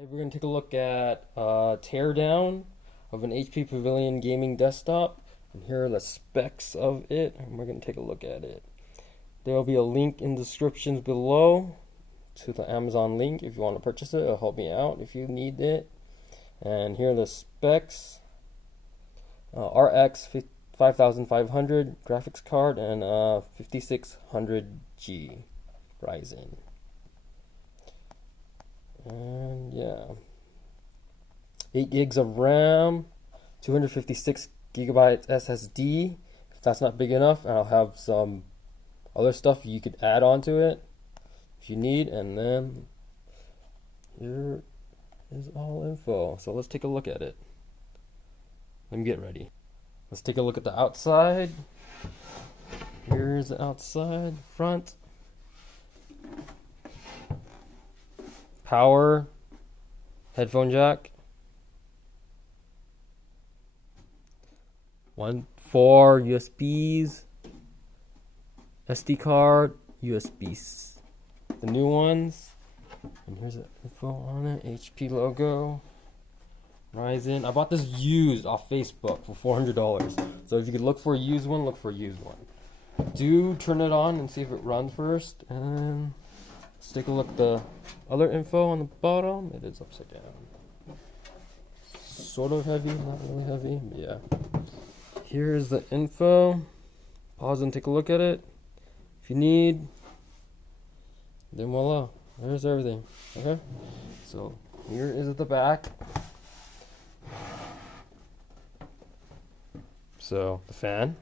Hey, we're going to take a look at a teardown of an HP Pavilion gaming desktop. And here are the specs of it, and we're going to take a look at it. There will be a link in the descriptions below to the Amazon link if you want to purchase it. It'll help me out if you need it. And here are the specs. RX 5500 graphics card and 5600G Ryzen. And yeah, 8 gigs of RAM, 256 gigabytes SSD. If that's not big enough, I'll have some other stuff you could add onto it if you need. And then here is all info. So let's take a look at it. Let me get ready. Let's take a look at the outside. Here's the outside, front. Power, headphone jack, 4 USBs, SD card, USBs, the new ones, and here's the info on it, HP logo, Ryzen. I bought this used off Facebook for $400, so if you could look for a used one, look for a used one. Do turn it on and see if it runs first, and let's take a look at the other info on the bottom. It is upside down. Sort of heavy, not really heavy, but yeah. Here's the info. Pause and take a look at it if you need. Then voila, there's everything. Okay, so here is at the back. So the fan,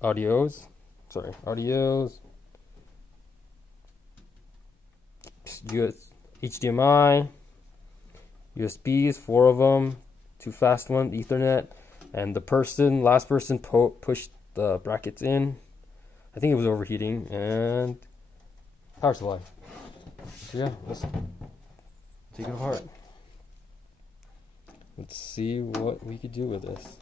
audios, HDMI, USBs, 4 of them, 2 fast ones, Ethernet, and the last person pushed the brackets in. I think it was overheating, and power supply. So yeah, let's take it apart. Let's see what we could do with this.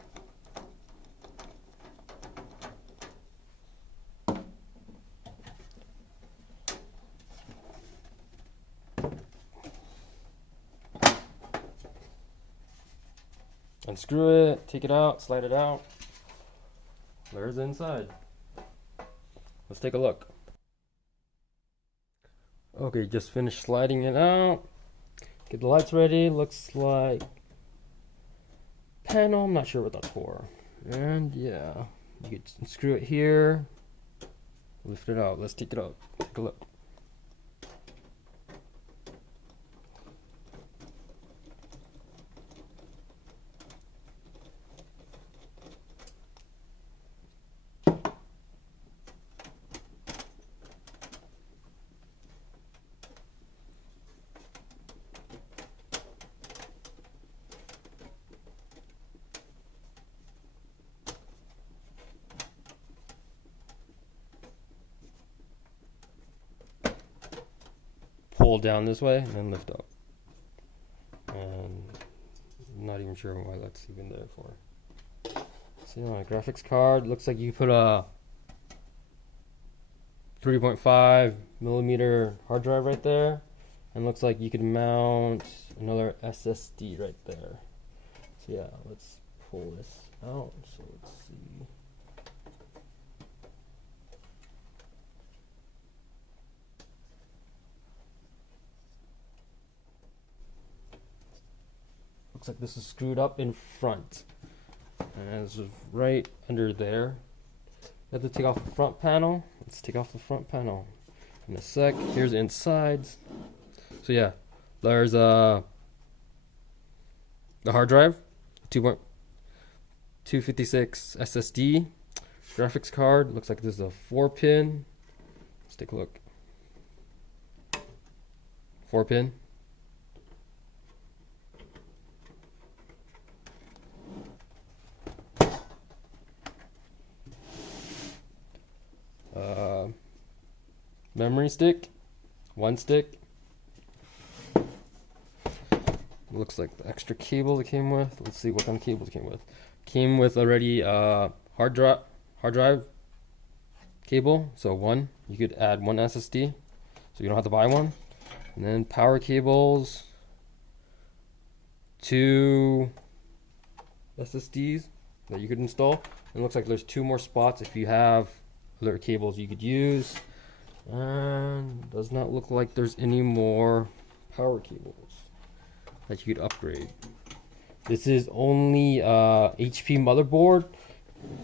Unscrew it, take it out, slide it out. There's the inside. Let's take a look. Okay, just finished sliding it out. Get the lights ready. Looks like panel, I'm not sure what that's for. And yeah, you can unscrew it here. Lift it out. Let's take it out. Take a look. Pull down this way and then lift up. And I'm not even sure why that's even there for. See my graphics card, looks like you put a 3.5 millimeter hard drive right there, and looks like you could mount another SSD right there. So yeah, let's pull this out. So let's see. Looks like this is screwed up in front, and it's right under there. You have to take off the front panel. Let's take off the front panel in a sec. Here's the insides. So yeah, there's the hard drive, 256 SSD, graphics card. Looks like this is a 4-pin. Let's take a look. 4-pin. Memory stick, 1 stick. Looks like the extra cable it came with. Let's see what kind of cables it came with. Came with already hard drive cable. So 1, you could add 1 SSD, so you don't have to buy one. And then power cables, 2 SSDs that you could install. It looks like there's 2 more spots if you have other cables you could use. And does not look like there's any more power cables that you could upgrade. This is only HP motherboard,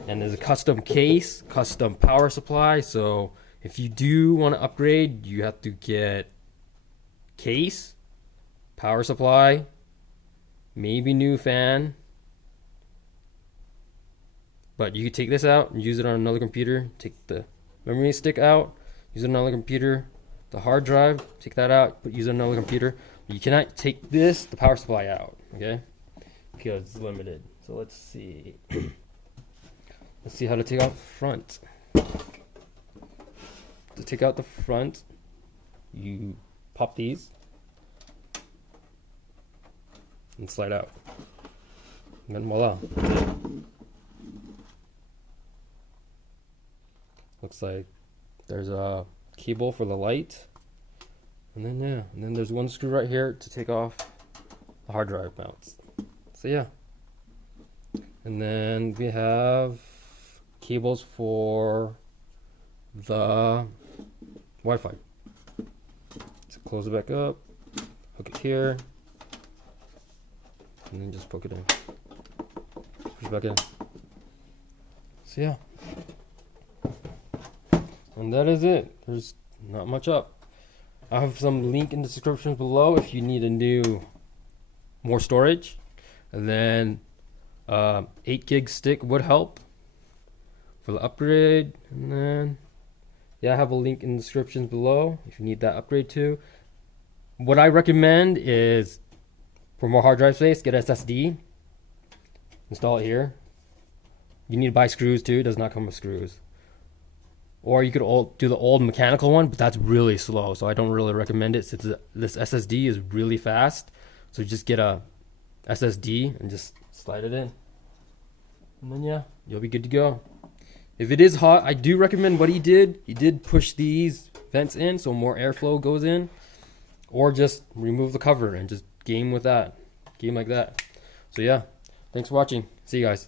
and there's a custom case, custom power supply. So if you do want to upgrade, you have to get case, power supply, maybe new fan. But you could take this out and use it on another computer. Take the memory stick out, use it on another computer. The hard drive, take that out, use it on another computer. You cannot take this, the power supply, out, okay? Because it's limited. So let's see. Let's see how to take out the front. To take out the front, you pop these and slide out. And then voila. Looks like there's a cable for the light. And then yeah, and then there's one screw right here to take off the hard drive mounts. So yeah. And then we have cables for the Wi-Fi. So close it back up, hook it here, and then just poke it in. Push it back in. So yeah. And that is it. There's not much up. I have some link in the description below if you need more storage. And then 8 gig stick would help for the upgrade. And then yeah, I have a link in the description below if you need that upgrade too. What I recommend is, for more hard drive space, get SSD, install it here. You need to buy screws too. It does not come with screws. Or you could do the old mechanical one, but that's really slow, so I don't really recommend it since this SSD is really fast. So just get a SSD and just slide it in. And then yeah, you'll be good to go. If it is hot, I do recommend what he did. He did push these vents in so more airflow goes in. Or just remove the cover and just game with that. Game like that. So yeah, thanks for watching. See you guys.